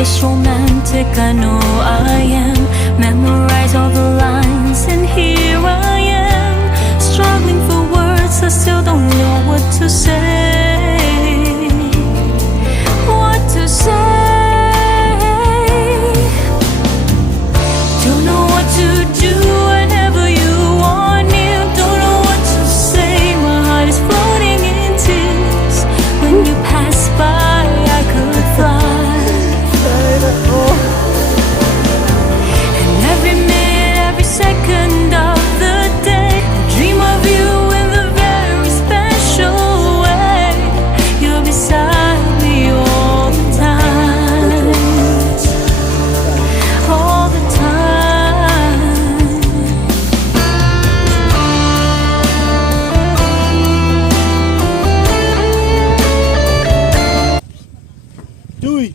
this romantic, I know I am. Memorize all the lines and here I am, struggling for words, I still don't know what to say. What to say? Don't know what to do whenever you are near. Don't know what to say, my heart is floating in tears. When you pass by, I could fly. And every minute, every second of the day, I dream of you in the very special way. You're beside me all the time, all the time. Joy!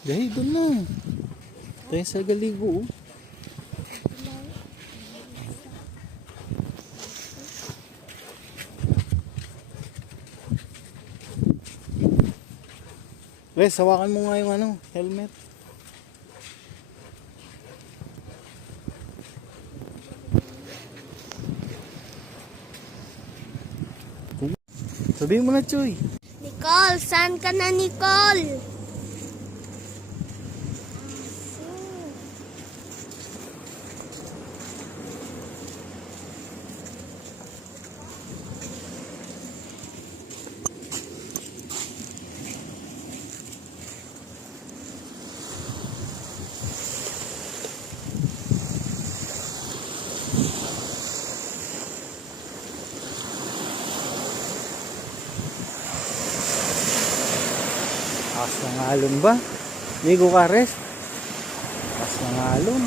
Dahil doon na. Tayo sa galigo. Wes, hawakan mo nga yung helmet. Sabihin mo na, Choy. Nicole, saan ka na, Nicole? Taas ng alon ba? Ligo ka, Res? Taas ng alon.